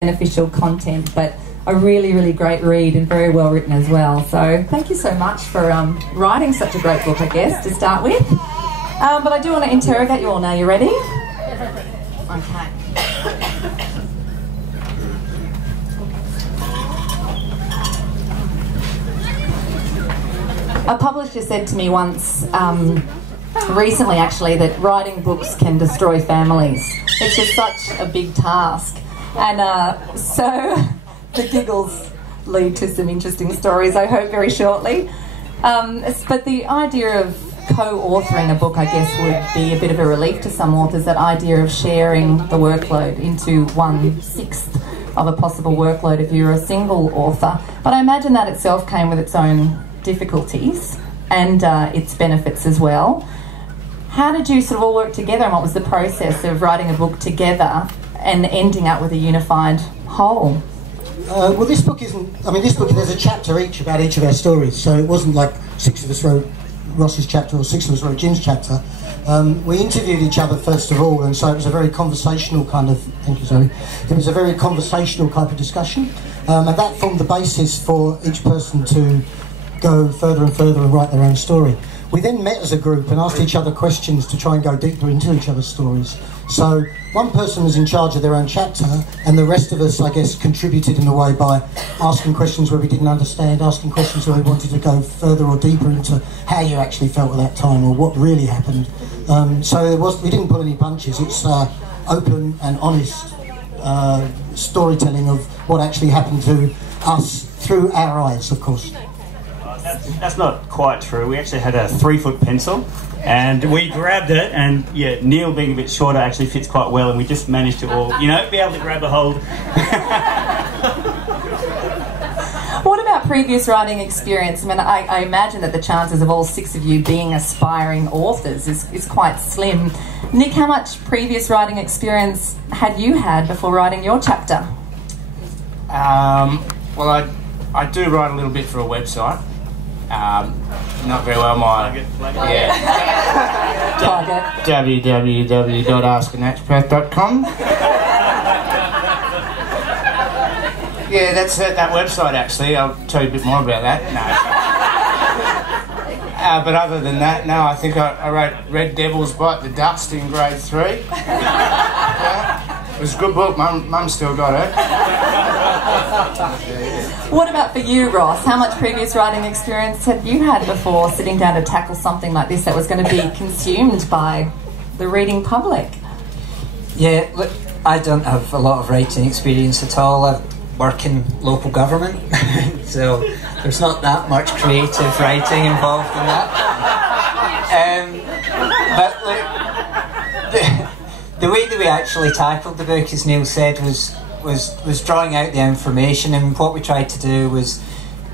beneficial content, but a really, really great read and very well written as well. So thank you so much for writing such a great book, I guess, to start with. But I do want to interrogate you all now. You ready? Okay. A publisher said to me once, recently actually, that writing books can destroy families. It's just such a big task. And so the giggles lead to some interesting stories, I hope, very shortly. But the idea of co-authoring a book, I guess, would be a bit of a relief to some authors, that idea of sharing the workload into 1/6 of a possible workload if you're a single author. But I imagine that itself came with its own difficulties and its benefits as well. How did you sort of all work together, and what was the process of writing a book together and ending up with a unified whole? Well, this book isn't... I mean, this book, there's a chapter each about each of our stories, so it wasn't like 6 of us wrote Ross's chapter or 6 of us wrote Jim's chapter. We interviewed each other first of all, and so it was a very conversational kind of... Thank you, Zoe. It was a very conversational type of discussion, and that formed the basis for each person to go further and further and write their own story. We then met as a group and asked each other questions to try and go deeper into each other's stories. So one person was in charge of their own chapter, and the rest of us, I guess, contributed in a way by asking questions where we didn't understand, asking questions where we wanted to go further or deeper into how you actually felt at that time or what really happened. So we didn't pull any punches. It's open and honest storytelling of what actually happened to us through our eyes, of course. That's not quite true. We actually had a 3-foot pencil and we grabbed it, and yeah, Neil being a bit shorter actually fits quite well, and we just managed to all, you know, be able to grab a hold. What about previous writing experience? I mean, I imagine that the chances of all 6 of you being aspiring authors is quite slim. Nick, how much previous writing experience had you had before writing your chapter? Well, I do write a little bit for a website. Not very well, www.askanaturopath.com. Yeah, that's that website actually. I'll tell you a bit more about that. No. But other than that, no, I think I wrote Red Devils Bite the Dust in grade 3. Yeah. It was a good book. Mum still got it. What about for you, Ross? How much previous writing experience have you had before sitting down to tackle something like this that was going to be consumed by the reading public? Yeah, look, I don't have a lot of writing experience at all. I work in local government, so there's not that much creative writing involved in that. But look, the way that we actually tackled the book, as Neil said, was drawing out the information, and what we tried to do was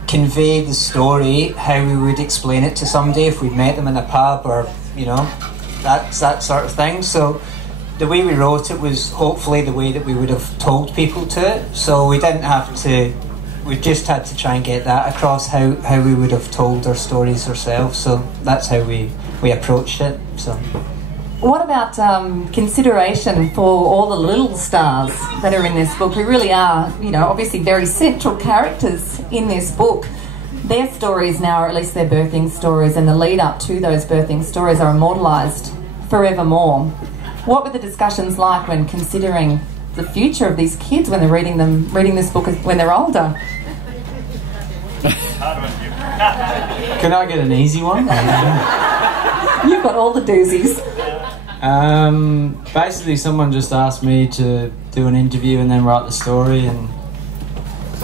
convey the story how we would explain it to somebody if we'd met them in a pub, or, you know, that sort of thing. So the way we wrote it was hopefully the way that we would have told people to it, so we didn't have to, we just had to try and get that across, how we would have told our stories ourselves. So that's how we approached it. So what about consideration for all the little stars that are in this book, who really are, you know, obviously very central characters in this book? Their stories now, or at least their birthing stories and the lead up to those birthing stories, are immortalised forevermore. What were the discussions like when considering the future of these kids when they're reading this book when they're older? Can I get an easy one? You've got all the doozies. Basically, someone just asked me to do an interview and then write the story, and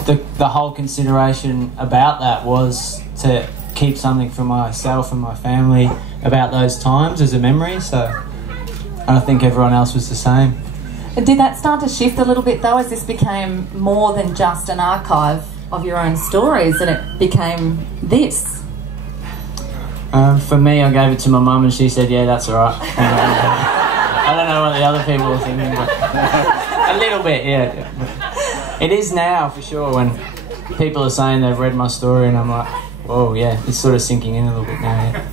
the whole consideration about that was to keep something for myself and my family about those times as a memory. So I think everyone else was the same. Did that start to shift a little bit though, as this became more than just an archive of your own stories and it became this? For me, I gave it to my mum and she said, yeah, that's alright. I don't know what the other people were thinking, but a little bit, yeah. It is now, for sure, when people are saying they've read my story and I'm like, whoa, yeah, it's sort of sinking in a little bit now, yeah.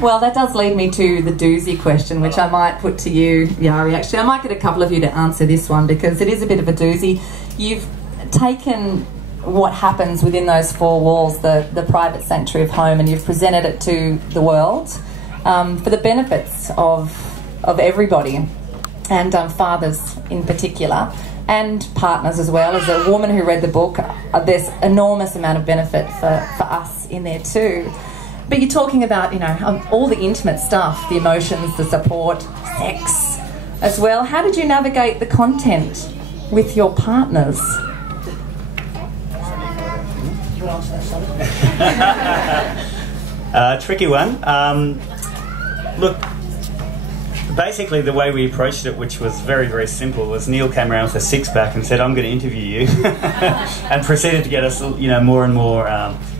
Well, that does lead me to the doozy question, which I might put to you, Yari. Actually, I might get a couple of you to answer this one because it is a bit of a doozy. you've taken what happens within those four walls, the private sanctuary of home, and you've presented it to the world for the benefits of everybody, and fathers in particular, and partners as well. As a woman who read the book, there's enormous amount of benefit for us in there too. But you're talking about, all the intimate stuff, the emotions, the support, sex as well. How did you navigate the content with your partners? Tricky one. Look, basically the way we approached it, which was very, very simple, was Neil came around with a six-pack and said, I'm going to interview you, and proceeded to get us, more and more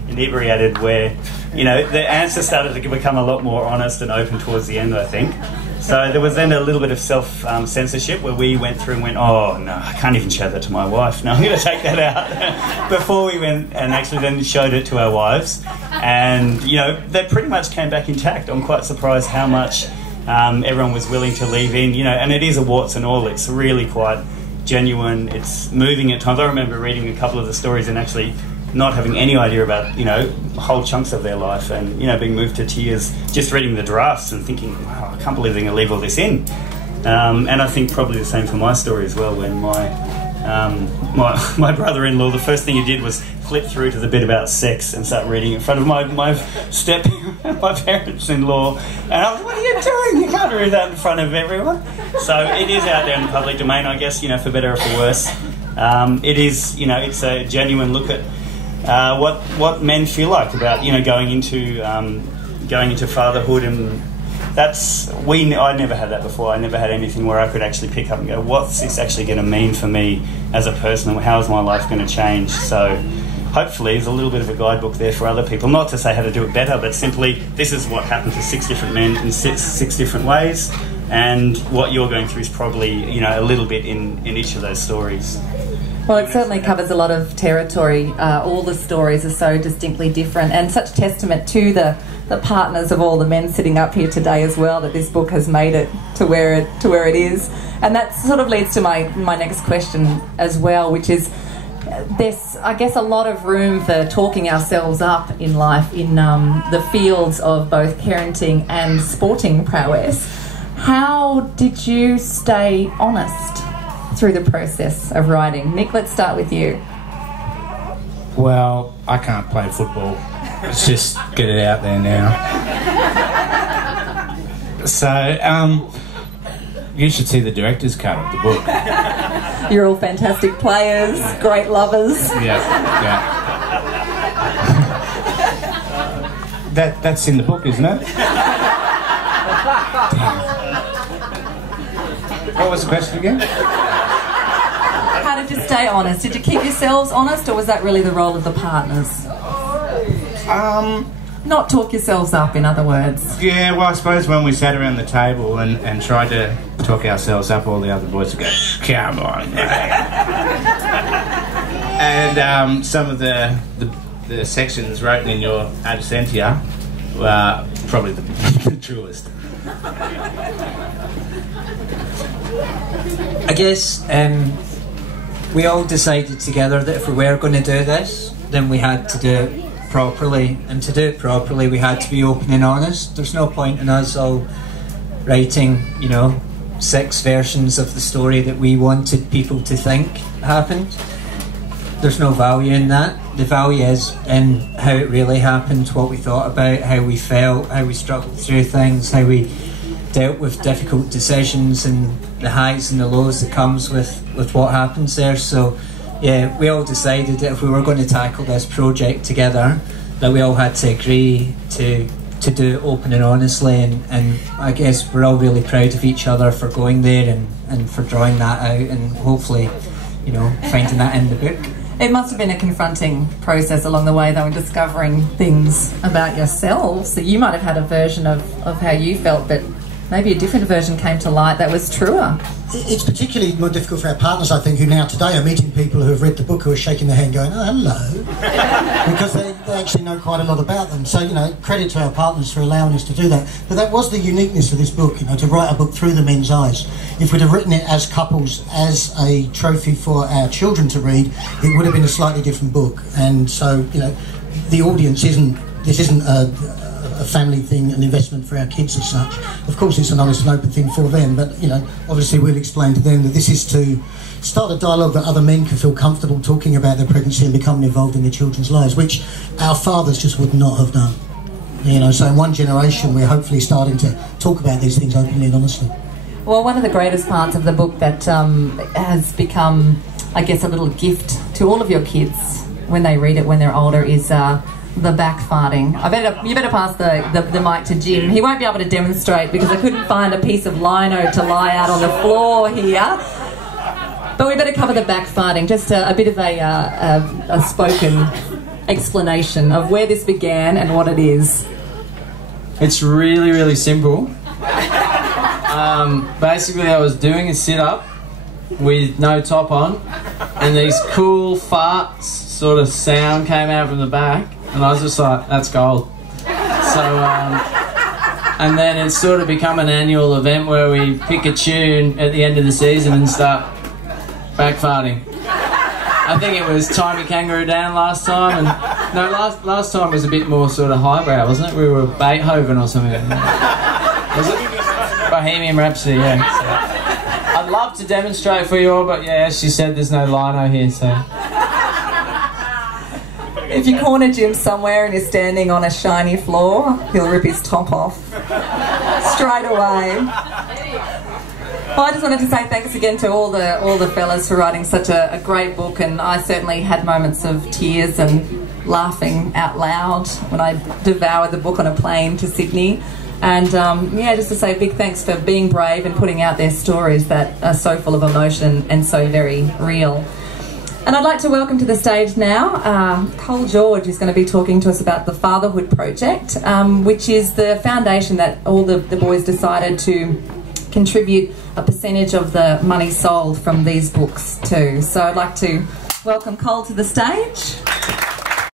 inebriated, where, the answers started to become a lot more honest and open towards the end, I think. So there was then a little bit of self-censorship where we went through and went, oh, no, I can't even show that to my wife. No, I'm going to take that out. Before we went and actually then showed it to our wives. And, they pretty much came back intact. I'm quite surprised how much everyone was willing to leave in, and it is a warts and all. It's really quite genuine. It's moving at times. I remember reading a couple of the stories and actually not having any idea about, whole chunks of their life, and, being moved to tears just reading the drafts and thinking, wow, I can't believe they're going to leave all this in. And I think probably the same for my story as well, when my brother-in-law, the first thing he did was flip through to the bit about sex and start reading in front of my parents-in-law. And I was like, what are you doing? You can't read that in front of everyone. So it is out there in the public domain, I guess, for better or for worse. It is, it's a genuine look at what men feel like about going into fatherhood, and I never had that before. I never had anything where I could actually pick up and go, what's this actually going to mean for me as a person, and how is my life going to change? So hopefully there's a little bit of a guidebook there for other people, not to say how to do it better, but simply this is what happened to 6 different men in six different ways, and what you're going through is probably a little bit in each of those stories. Well, it certainly covers a lot of territory. All the stories are so distinctly different, and such testament to the partners of all the men sitting up here today as well, that this book has made it to where it is. And that sort of leads to my next question as well, which is, there's, I guess, a lot of room for talking ourselves up in life in the fields of both parenting and sporting prowess. How did you stay honest through the process of writing? Nick, let's start with you. Well, I can't play football. Let's just get it out there now. So, you should see the director's cut of the book. You're all fantastic players, great lovers. Yeah. That's in the book, isn't it? What was the question again? How did you stay honest? Did you keep yourselves honest, or was that really the role of the partners? Not talk yourselves up, in other words. Yeah, well, I suppose when we sat around the table and tried to talk ourselves up, all the other boys would go, come on, mate. And some of the sections written in your absentia were probably the truest. I guess we all decided together that if we were going to do this, then we had to do it properly, and to do it properly we had to be open and honest. There's no point in us all writing 6 versions of the story that we wanted people to think happened. There's no value in that. The value is in how it really happened, what we thought about, how we felt, how we struggled through things, how we dealt with difficult decisions, and the highs and the lows that comes with what happens there. So yeah, we all decided that if we were going to tackle this project together, that we all had to agree to do it open and honestly, and I guess we're all really proud of each other for going there and for drawing that out, and hopefully finding that in the book. It must have been a confronting process along the way, though, in discovering things about yourselves. So you might have had a version of how you felt, but maybe a different version came to light that was truer. It's particularly more difficult for our partners, I think, who now today are meeting people who have read the book who are shaking their hand going, oh, hello, because they actually know quite a lot about them. So, you know, credit to our partners for allowing us to do that. But that was the uniqueness of this book, you know, to write a book through the men's eyes. If we'd have written it as couples, as a trophy for our children to read, it would have been a slightly different book. And so, you know, the audience this isn't a family thing, an investment for our kids as such. Of course it's an honest and open thing for them, but, you know, obviously we'll explain to them that this is to start a dialogue that other men can feel comfortable talking about their pregnancy and becoming involved in their children's lives, which our fathers just would not have done. You know, so in one generation we're hopefully starting to talk about these things openly and honestly. Well, one of the greatest parts of the book that has become, I guess, a little gift to all of your kids when they read it when they're older is the backfarting. You better pass the mic to Jim. He won't be able to demonstrate because I couldn't find a piece of lino to lie out on the floor here. But we better cover the backfarting. Just a bit of a spoken explanation of where this began and what it is. It's really, really simple. Basically, I was doing a sit-up with no top on, and these cool farts sort of sound came out from the back, and I was just like, that's gold. So, and then it's sort of become an annual event where we pick a tune at the end of the season and start backfarting. I think it was Timey Kangaroo Down last time, and no, last time was a bit more sort of highbrow, wasn't it? We were Beethoven or something. Was it? Bohemian Rhapsody, yeah. So, I'd love to demonstrate for you all, but yeah, as she said, there's no lino here, so... If you corner Jim somewhere and you're standing on a shiny floor, he'll rip his top off straight away. Well, I just wanted to say thanks again to all the fellas for writing such a great book, and I certainly had moments of tears and laughing out loud when I devoured the book on a plane to Sydney. And yeah, just to say a big thanks for being brave and putting out their stories that are so full of emotion and so very real. And I'd like to welcome to the stage now Cole George, who's going to be talking to us about the Fatherhood Project, which is the foundation that all the boys decided to contribute a percentage of the money sold from these books to. So I'd like to welcome Cole to the stage.